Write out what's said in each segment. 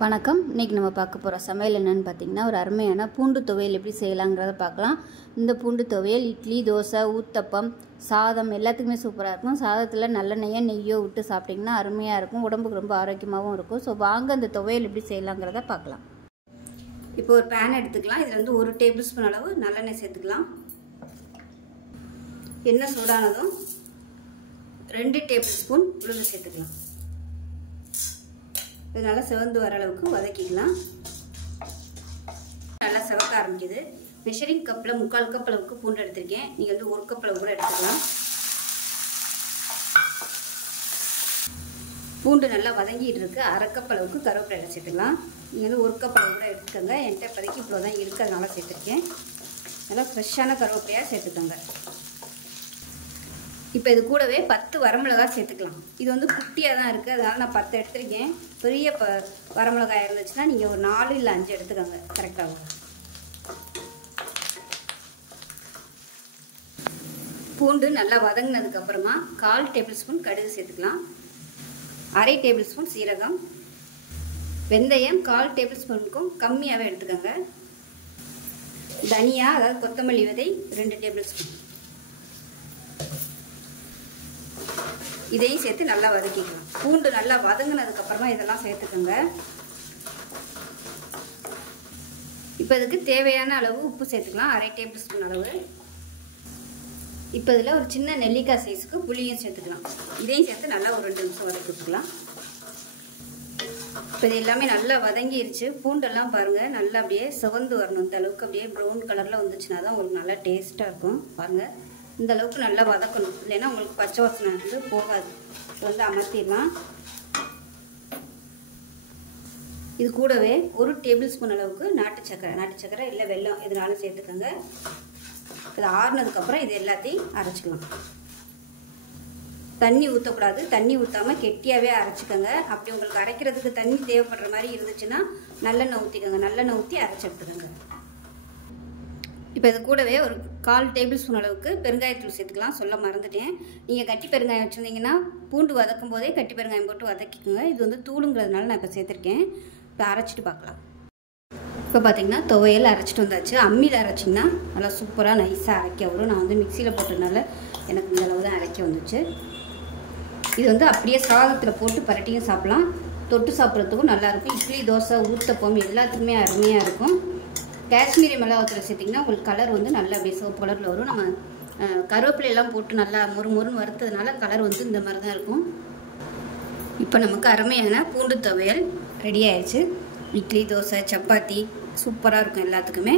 வணக்கம். இன்றைக்கி நம்ம பார்க்க போகிற சமையல் என்னென்னு பார்த்தீங்கன்னா, ஒரு அருமையான பூண்டு துவையல் எப்படி செய்யலாங்கிறத பார்க்கலாம். இந்த பூண்டு துவையல் இட்லி, தோசை, ஊத்தப்பம், சாதம் எல்லாத்துக்குமே சூப்பராக இருக்கும். சாதத்தில் நல்லெண்ணெய்யோ நெய்யோ விட்டு சாப்பிட்டிங்கன்னா அருமையாக இருக்கும். உடம்புக்கு ரொம்ப ஆரோக்கியமாகவும் இருக்கும். ஸோ வாங்க அந்த துவையல் எப்படி செய்யலாங்கிறத பார்க்கலாம். இப்போ ஒரு பேன் எடுத்துக்கலாம். இதில் வந்து 1 டேபிள் ஸ்பூன் அளவு நல்லெண்ணெய் சேர்த்துக்கலாம். எண்ணெய் சூடானதும் 2 டேபிள் ஸ்பூன் உளுந்து சேர்த்துக்கலாம். இது நல்லா செவந்து வர அளவுக்கு வதக்கிக்கலாம். நல்லா செவக்க ஆரம்பிக்குது. மெஷரிங் கப்பில் 3/4 கப் அளவுக்கு பூண்டு எடுத்திருக்கேன். நீங்கள் வந்து 1 கப் அளவு கூட எடுத்துக்கலாம். பூண்டு நல்லா வதங்கிட்டு இருக்கு. 1/2 கப் அளவுக்கு கருவேப்பிலை சேர்த்துக்கலாம். நீங்கள் வந்து 1 கப் அளவு கூட எடுத்துக்கோங்க. என்கிட்ட இப்போதைக்கு இவ்வளோ தான் இருக்குது, அதனால சேர்த்துருக்கேன். நல்லா ஃப்ரெஷ்ஷான கருவேப்பிலையாக சேர்த்துக்கோங்க. இப்போ இது கூடவே 10 வரமிளகாய் சேர்த்துக்கலாம். இது வந்து குட்டியாக தான் இருக்குது, அதனால் நான் 10 எடுத்துருக்கேன். பெரிய வரமிளகாய் இருந்துச்சுன்னா நீங்கள் ஒரு 4 இல்லை 5 எடுத்துக்கோங்க, கரெக்டாகும். பூண்டு நல்லா வதங்கினதுக்கப்புறமா 1/4 டேபிள் ஸ்பூன் கடுகு சேர்த்துக்கலாம். 1/2 டேபிள் ஸ்பூன் சீரகம், வெந்தயம் 1/4 டேபிள் ஸ்பூனுக்கும் கம்மியாகவே எடுத்துக்கோங்க. தனியா அதாவது கொத்தமல்லி விதை 2 டேபிள் ஸ்பூன், இதையும் சேர்த்து நல்லா வதக்கிக்கலாம். பூண்டு நல்லா வதங்கினதுக்கு அப்புறமா இதெல்லாம் சேர்த்துக்கோங்க. இப்போ இதுக்கு தேவையான அளவு உப்பு சேர்த்துக்கலாம், 1/2 டேபிள் ஸ்பூன் அளவு. இப்போ இதில் ஒரு சின்ன நெல்லிக்காய் சைஸுக்கு புளியும் சேர்த்துக்கலாம். இதையும் சேர்த்து நல்லா ஒரு 2 நிமிஷம் வதக்கி விட்டுக்கலாம். இப்போ இது எல்லாமே நல்லா வதங்கிருச்சு. பூண்டெல்லாம் பாருங்கள் நல்லா அப்படியே சிவந்து வரணும். இந்த அளவுக்கு அப்படியே ப்ரௌன் கலரில் வந்துச்சுன்னா தான் உங்களுக்கு நல்லா டேஸ்ட்டாக இருக்கும். பாருங்கள், இந்த அளவுக்கு நல்லா வதக்கணும், இல்லைன்னா உங்களுக்கு பச்சை வாசனை வந்து போகாது. வந்து அமர்த்திடலாம். இது கூடவே 1 டேபிள் ஸ்பூன் அளவுக்கு நாட்டு சக்கரை இல்லை வெல்லம் எதுனாலும் சேர்த்துக்கோங்க. இது ஆறுனதுக்கப்புறம் இது எல்லாத்தையும் அரைச்சிக்கலாம். தண்ணி ஊற்றக்கூடாது. தண்ணி ஊற்றாமல் கெட்டியாகவே அரைச்சிக்கோங்க. அப்படி உங்களுக்கு அரைக்கிறதுக்கு தண்ணி தேவைப்படுற மாதிரி இருந்துச்சுன்னா நல்லெண்ணெய் ஊற்றிக்கோங்க. நல்லெண்ணெய் ஊற்றி அரைச்சி எடுத்துக்கோங்க. இப்போ இது கூடவே ஒரு 1/4 டேபிள் ஸ்பூன் அளவுக்கு பெருங்காயத்தூள் சேர்த்துக்கலாம். சொல்ல மறந்துட்டேன். நீங்கள் கட்டி பெருங்காயம் வச்சுருந்தீங்கன்னா பூண்டு வதக்கும் போதே கட்டி பெருங்காயம் போட்டு வதக்கிக்கோங்க. இது வந்து தூளுங்கிறதுனால நான் இப்போ சேர்த்துருக்கேன். இப்போ அரைச்சிட்டு பார்க்கலாம். இப்போ பார்த்தீங்கன்னா துவையல் அரைச்சிட்டு வந்தாச்சு. அம்மியில் அரைச்சிங்கன்னா நல்லா சூப்பராக நைஸாக அரைக்க வரும். நான் வந்து மிக்சியில் போட்டதுனால எனக்கு இந்த அளவு தான் அரைக்க வந்துச்சு. இது வந்து அப்படியே சாதத்தில் போட்டு பரட்டியும் சாப்பிட்லாம். தொட்டு சாப்பிட்றதுக்கும் நல்லாயிருக்கும். இட்லி, தோசை, ஊத்தப்பம் எல்லாத்துக்குமே அருமையாக இருக்கும். காஷ்மீரி மிளகாத்தூள் சேர்த்திங்கன்னா உங்களுக்கு கலர் வந்து நல்லா அப்படியே சிவப்பு கலரில் வரும். நம்ம கருவேப்பிலையெல்லாம் போட்டு நல்லா முறுமுறுன்னு வறுத்ததுனால கலர் வந்து இந்த மாதிரி தான் இருக்கும். இப்போ நமக்கு அருமையான பூண்டு துவையல் ரெடி ஆயிடுச்சு. இட்லி, தோசை, சப்பாத்தி சூப்பராக இருக்கும். எல்லாத்துக்குமே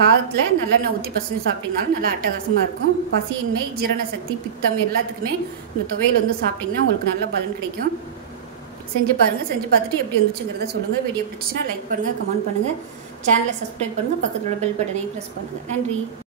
சாதத்தில் நல்லெண்ணெய் ஊற்றி பசங்க சாப்பிட்டிங்கனாலும் நல்லா அட்டகாசமாக இருக்கும். பசியின்மை, ஜீரண சக்தி, பித்தம் எல்லாத்துக்குமே இந்த துவையல் வந்து சாப்பிட்டிங்கன்னா உங்களுக்கு நல்ல பலன் கிடைக்கும். செஞ்சு பாருங்கள். செஞ்சு பார்த்துட்டு எப்படி இருந்துச்சுங்கிறத சொல்லுங்கள். வீடியோ பிடிச்சிச்சுன்னா லைக் பண்ணுங்கள், கமெண்ட் பண்ணுங்கள், சேனலை சப்ஸ்கிரைப் பண்ணுங்கள், பக்கத்தில் உள்ள பெல் பட்டனையும் ப்ரெஸ் பண்ணுங்கள். நன்றி.